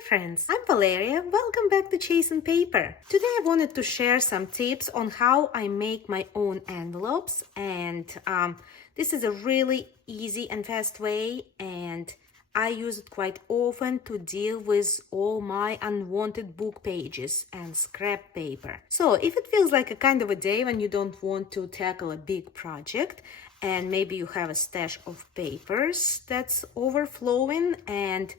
Hi friends, I'm Valeria. Welcome back to Chasing Paper. Today I wanted to share some tips on how I make my own envelopes, and this is a really easy and fast way, and I use it quite often to deal with all my unwanted book pages and scrap paper. So if it feels like a kind of a day when you don't want to tackle a big project, and maybe you have a stash of papers that's overflowing and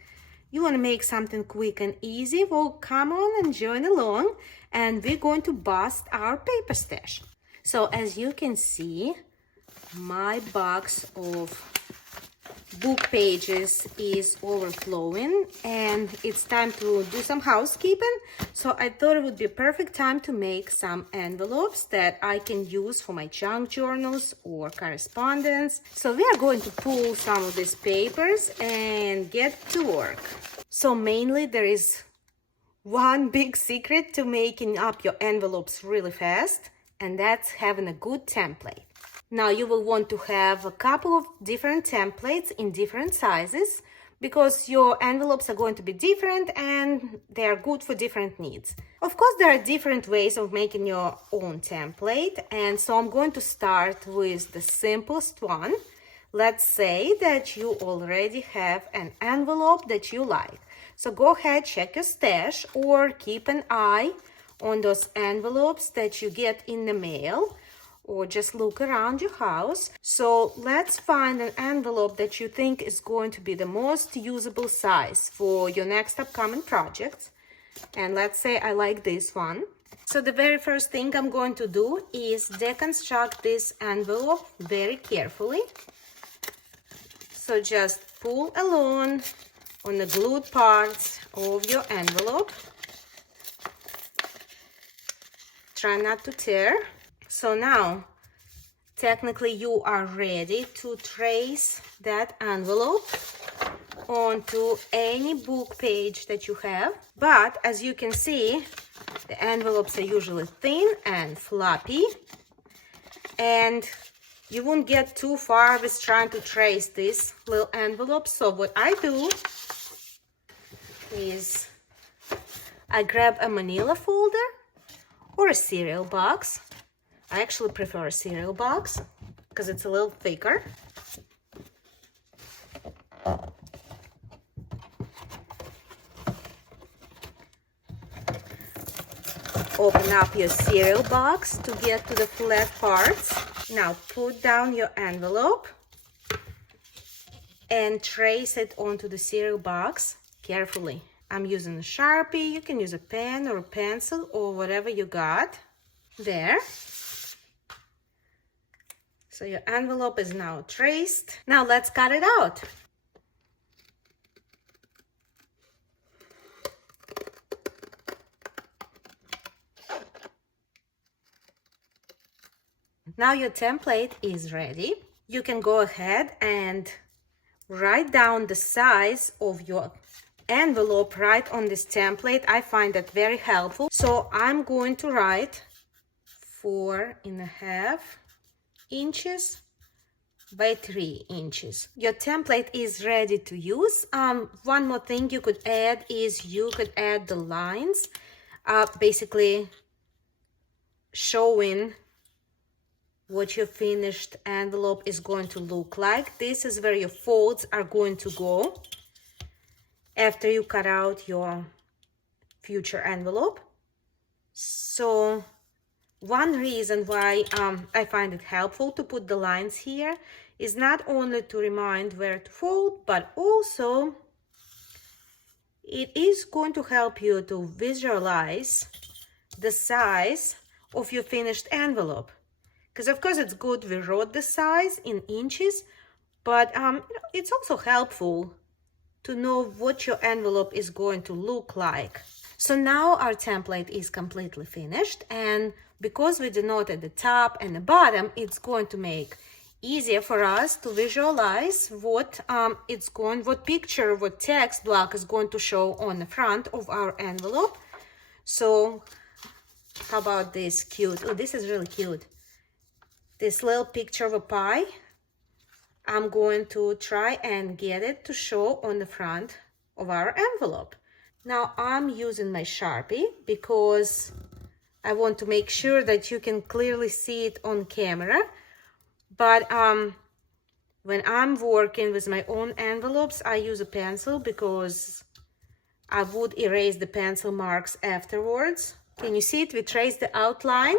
you want to make something quick and easy, well, come on and join along, and we're going to bust our paper stash. So as you can see, my box of book pages is overflowing and it's time to do some housekeeping. So I thought it would be a perfect time to make some envelopes that I can use for my junk journals or correspondence. So we are going to pull some of these papers and get to work. So mainly there is one big secret to making up your envelopes really fast, and that's having a good template. Now you will want to have a couple of different templates in different sizes because your envelopes are going to be different and they are good for different needs. Of course, there are different ways of making your own template, and so I'm going to start with the simplest one. Let's say that you already have an envelope that you like. So go ahead, check your stash or keep an eye on those envelopes that you get in the mail, or just look around your house. So let's find an envelope that you think is going to be the most usable size for your next upcoming projects. And let's say I like this one. So the very first thing I'm going to do is deconstruct this envelope very carefully. So just pull along on the glued parts of your envelope. Try not to tear. So now, technically you are ready to trace that envelope onto any book page that you have. But as you can see, the envelopes are usually thin and floppy, and you won't get too far with trying to trace this little envelope. So what I do is I grab a manila folder or a cereal box. I actually prefer a cereal box because it's a little thicker. Open up your cereal box to get to the flat parts. Now put down your envelope and trace it onto the cereal box carefully. I'm using a Sharpie. You can use a pen or a pencil or whatever you got. There. So your envelope is now traced. Now let's cut it out. Now your template is ready. You can go ahead and write down the size of your envelope right on this template. I find that very helpful. So I'm going to write 4.5 inches by 3 inches. Your template is ready to use. One more thing you could add is you could add the lines, basically showing what your finished envelope is going to look like. This is where your folds are going to go after you cut out your future envelope. So one reason why I find it helpful to put the lines here is not only to remind where to fold, but also it is going to help you to visualize the size of your finished envelope. Because of course it's good we wrote the size in inches, but it's also helpful to know what your envelope is going to look like. So now our template is completely finished, and because we denoted the top and the bottom, it's going to make easier for us to visualize what what picture, what text block is going to show on the front of our envelope. So how about this cute? Oh, this is really cute. This little picture of a pie. I'm going to try and get it to show on the front of our envelope. Now I'm using my Sharpie because I want to make sure that you can clearly see it on camera. But when I'm working with my own envelopes, I use a pencil because I would erase the pencil marks afterwards. Can you see it? We traced the outline.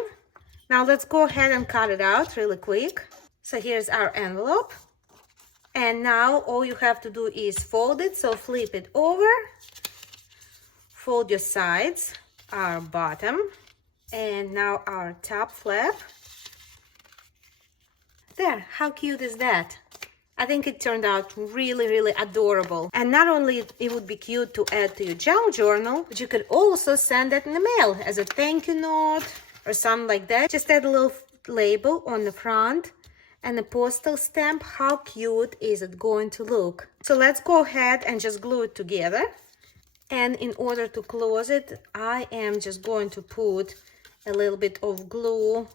Now let's go ahead and cut it out really quick. So here's our envelope. And now all you have to do is fold it. So flip it over, fold your sides, our bottom, and now our top flap. There, how cute is that? I think it turned out really, really adorable. And not only it would be cute to add to your junk journal, but you could also send it in the mail as a thank you note or something like that. Just add a little label on the front and a postal stamp. How cute is it going to look? So let's go ahead and just glue it together. And in order to close it, I am just going to put a little bit of glue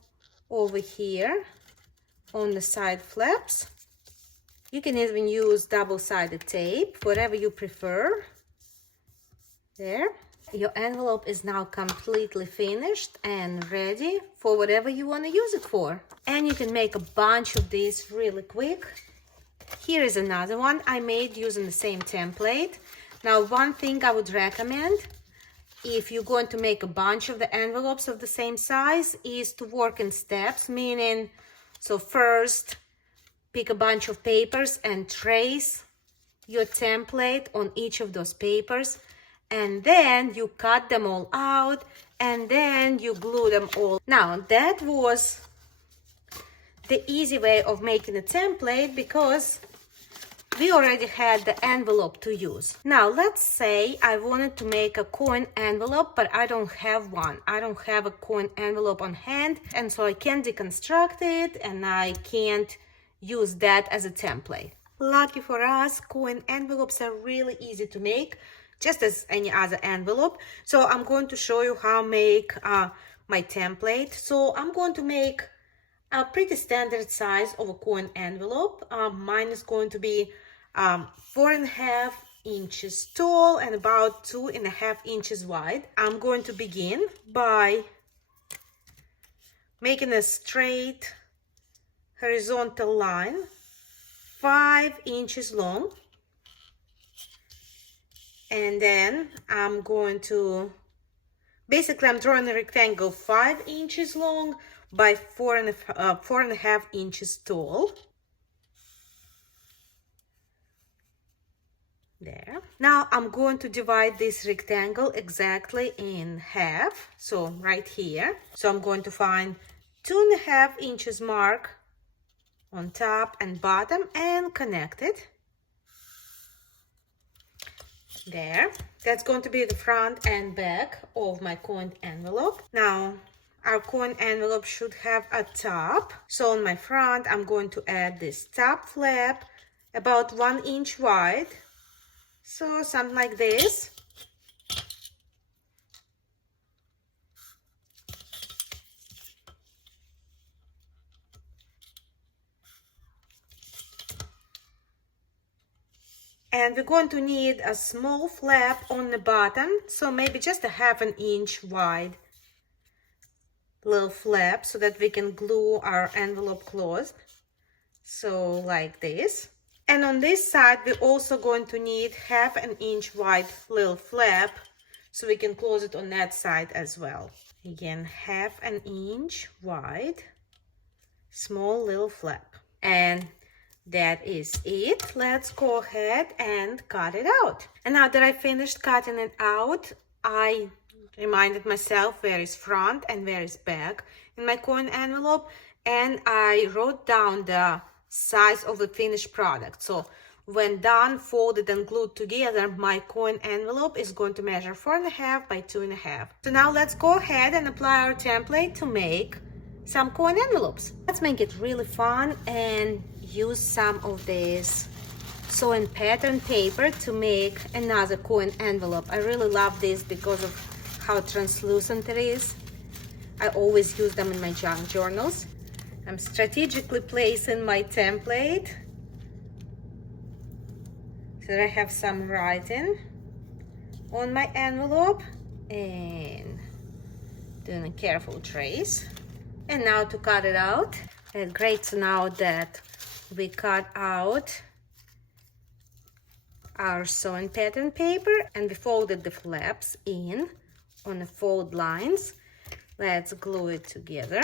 over here on the side flaps. You can even use double-sided tape, whatever you prefer. There. Your envelope is now completely finished and ready for whatever you want to use it for. And you can make a bunch of these really quick. Here is another one I made using the same template. Now, one thing I would recommend if you're going to make a bunch of the envelopes of the same size is to work in steps, meaning, so first pick a bunch of papers and trace your template on each of those papers, and then you cut them all out, and then you glue them all. Now, that was the easy way of making a template because we already had the envelope to use. Now, let's say I wanted to make a coin envelope, but I don't have one. I don't have a coin envelope on hand, and so I can't deconstruct it, and I can't use that as a template. Lucky for us, coin envelopes are really easy to make, just as any other envelope. So I'm going to show you how I make my template. So I'm going to make a pretty standard size of a coin envelope. Mine is going to be 4.5 inches tall and about 2.5 inches wide. I'm going to begin by making a straight horizontal line 5 inches long, and then I'm going to basically I'm drawing a rectangle 5 inches long by 4.5 inches tall. There. Now I'm going to divide this rectangle exactly in half, so right here. So I'm going to find 2.5 inches mark on top and bottom and connect it. There. That's going to be the front and back of my coin envelope. Now, our coin envelope should have a top. So on my front, I'm going to add this top flap about 1 inch wide. So something like this. And we're going to need a small flap on the bottom, so maybe just a 1/2 inch wide little flap so that we can glue our envelope closed. So like this. And on this side, we're also going to need 1/2 inch wide little flap so we can close it on that side as well. Again, 1/2 inch wide, small little flap. And that is it. Let's go ahead and cut it out. And now that I finished cutting it out, I reminded myself where is front and where is back in my coin envelope, and I wrote down the size of the finished product. So when done, folded and glued together, my coin envelope is going to measure 4.5 by 2.5. So now let's go ahead and apply our template to make some coin envelopes. Let's make it really fun and use some of this sew-in pattern paper to make another coin envelope. I really love this because of how translucent it is. I always use them in my junk journals. I'm strategically placing my template so that I have some writing on my envelope and doing a careful trace. And now to cut it out. And great to know that we cut out our sewing pattern paper and we folded the flaps in on the fold lines. Let's glue it together.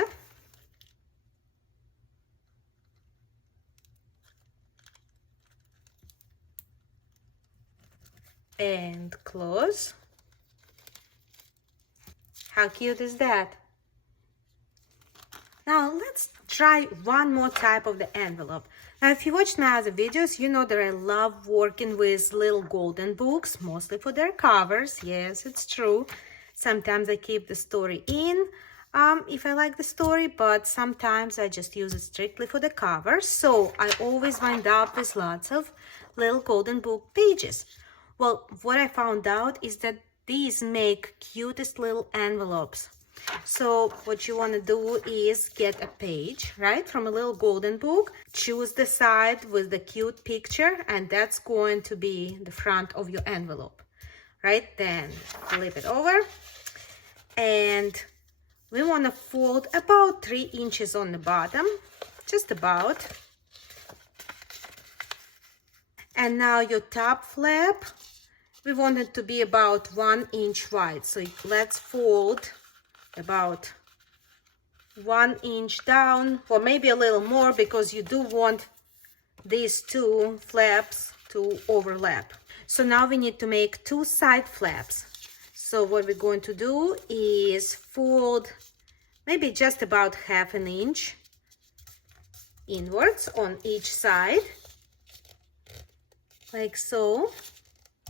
And close. How cute is that? Now let's try one more type of the envelope. Now if you watch my other videos, you know that I love working with little golden books, mostly for their covers. Yes, it's true. Sometimes I keep the story in if I like the story, but sometimes I just use it strictly for the cover. So I always wind up with lots of little golden book pages. Well, what I found out is that these make cutest little envelopes. So what you want to do is get a page, right, from a little golden book, choose the side with the cute picture, and that's going to be the front of your envelope, right? Then flip it over, and we want to fold about 3 inches on the bottom, just about. And now your top flap, we want it to be about 1 inch wide. So let's fold about 1 inch down, or maybe a little more, because you do want these two flaps to overlap. So now we need to make 2 side flaps. So what we're going to do is fold maybe just about 1/2 inch inwards on each side, like so.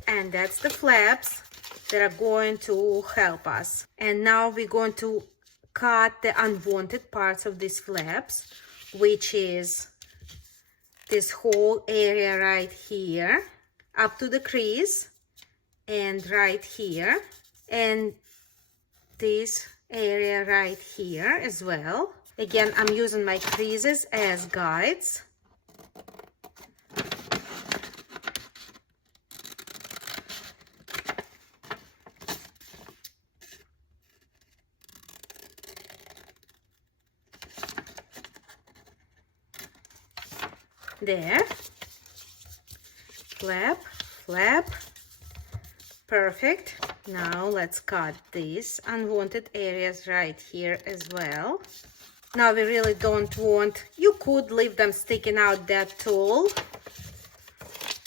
And that's the flaps that are going to help us. And now we're going to cut the unwanted parts of these flaps, which is this whole area right here up to the crease, and right here, and this area right here as well. Again, I'm using my creases as guides. There, flap, flap, perfect. Now let's cut these unwanted areas right here as well. Now we really don't want, you could leave them sticking out that tall,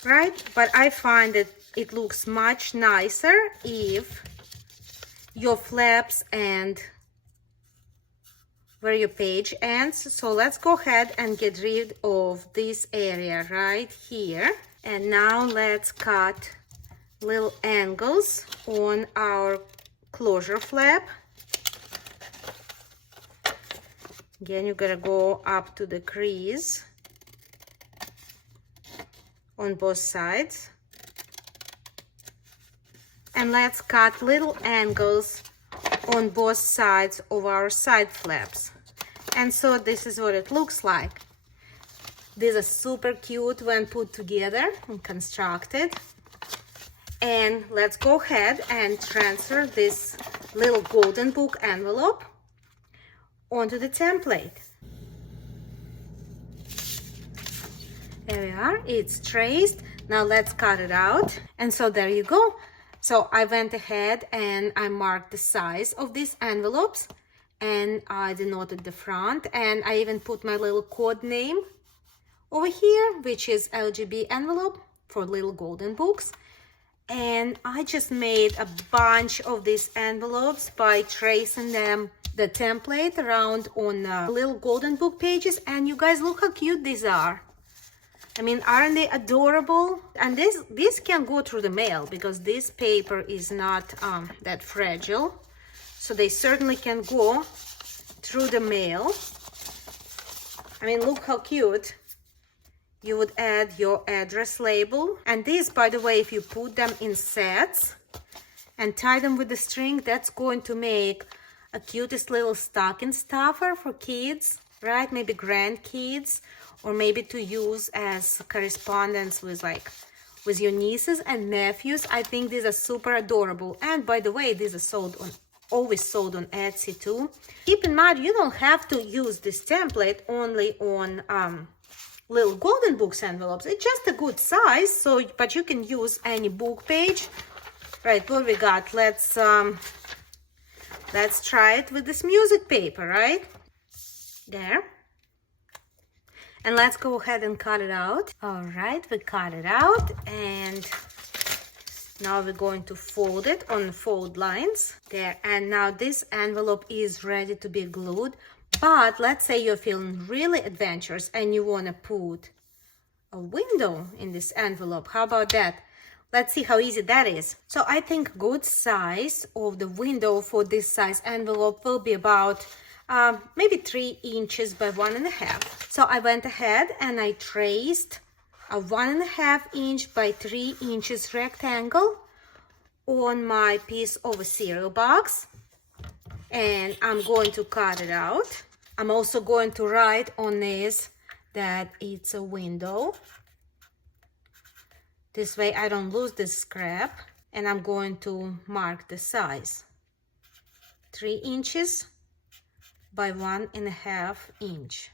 right? But I find that it looks much nicer if your flaps and where your page ends. So let's go ahead and get rid of this area right here. And now let's cut little angles on our closure flap. Again, you gotta go up to the crease on both sides. And let's cut little angles on both sides of our side flaps. And so this is what it looks like. These are super cute when put together and constructed. And let's go ahead and transfer this little golden book envelope onto the template. There we are, it's traced. Now let's cut it out. And so there you go. So I went ahead and I marked the size of these envelopes, and I denoted the front, and I even put my little code name over here, which is LGB envelope for little golden books. And I just made a bunch of these envelopes by tracing them, the template around on little golden book pages. And you guys, look how cute these are. I mean, aren't they adorable? And this can go through the mail because this paper is not that fragile. So they certainly can go through the mail. I mean, look how cute. You would add your address label. And these, by the way, if you put them in sets and tie them with the string, that's going to make a cutest little stocking stuffer for kids, right? Maybe grandkids, or maybe to use as correspondence with like with your nieces and nephews. I think these are super adorable. And by the way, these are always sold on Etsy too. Keep in mind, you don't have to use this template only on little golden books envelopes. It's just a good size, so but you can use any book page. Right, what we got? Let's try it with this music paper, right? There. And let's go ahead and cut it out. All right, we cut it out, and now we're going to fold it on fold lines there. And now this envelope is ready to be glued. But let's say you're feeling really adventurous and you want to put a window in this envelope. How about that? Let's see how easy that is. So I think good size of the window for this size envelope will be about maybe 3 inches by 1.5. So I went ahead and I traced a 1.5 inch by 3 inches rectangle on my piece of a cereal box. And I'm going to cut it out. I'm also going to write on this that it's a window. This way I don't lose this scrap. And I'm going to mark the size. 3 inches by 1.5 inch.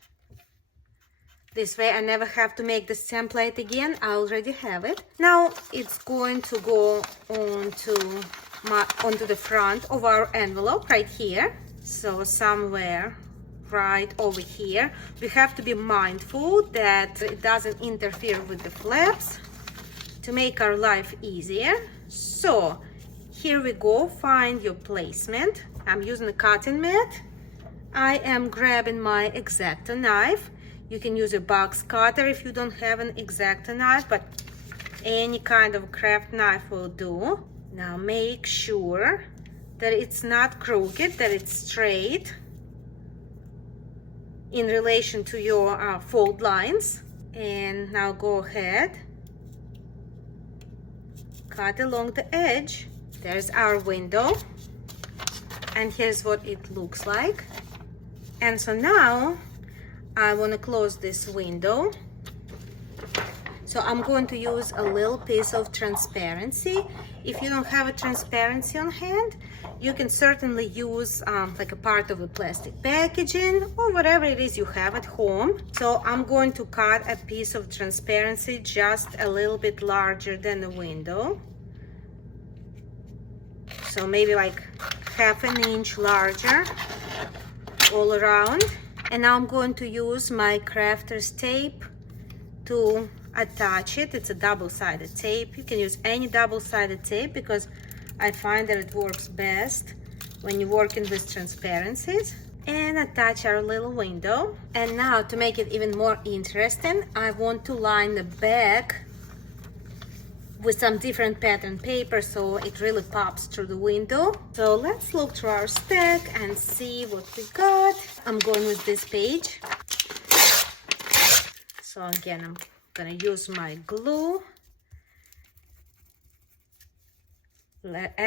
This way I never have to make this template again. I already have it. Now it's going to go onto the front of our envelope right here. So somewhere right over here. We have to be mindful that it doesn't interfere with the flaps to make our life easier. So here we go. Find your placement. I'm using a cutting mat. I am grabbing my X-Acto knife. You can use a box cutter if you don't have an X-Acto knife, but any kind of craft knife will do. Now make sure that it's not crooked, that it's straight in relation to your fold lines. And now go ahead, cut along the edge. There's our window, and here's what it looks like. And so now I want to close this window. So I'm going to use a little piece of transparency. If you don't have a transparency on hand, you can certainly use like a part of the plastic packaging or whatever it is you have at home. So I'm going to cut a piece of transparency just a little bit larger than the window. So maybe like 1/2 inch larger all around. And now I'm going to use my crafter's tape to attach it. It's a double-sided tape. You can use any double-sided tape because I find that it works best when you're working with transparencies. And attach our little window. And now to make it even more interesting, I want to line the back with some different pattern paper so it really pops through the window. So let's look through our stack and see what we got. I'm going with this page. So again, I'm gonna use my glue.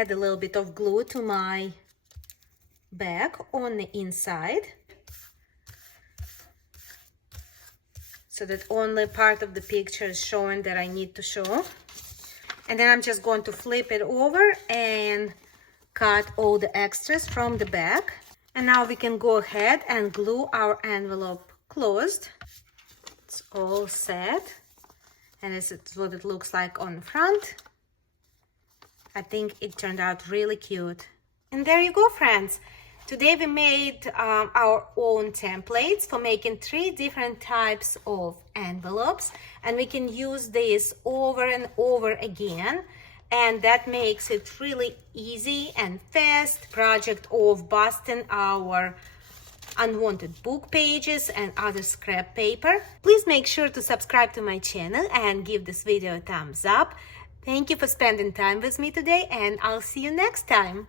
Add a little bit of glue to my back on the inside, so that only part of the picture is showing that I need to show. And then I'm just going to flip it over and cut all the extras from the back. And now we can go ahead and glue our envelope closed. It's all set. And this is what it looks like on the front. I think it turned out really cute. And there you go, friends. Today we made our own templates for making 3 different types of envelopes, and we can use this over and over again, and that makes it really easy and fast project of busting our unwanted book pages and other scrap paper. Please make sure to subscribe to my channel and give this video a thumbs up. Thank you for spending time with me today, and I'll see you next time.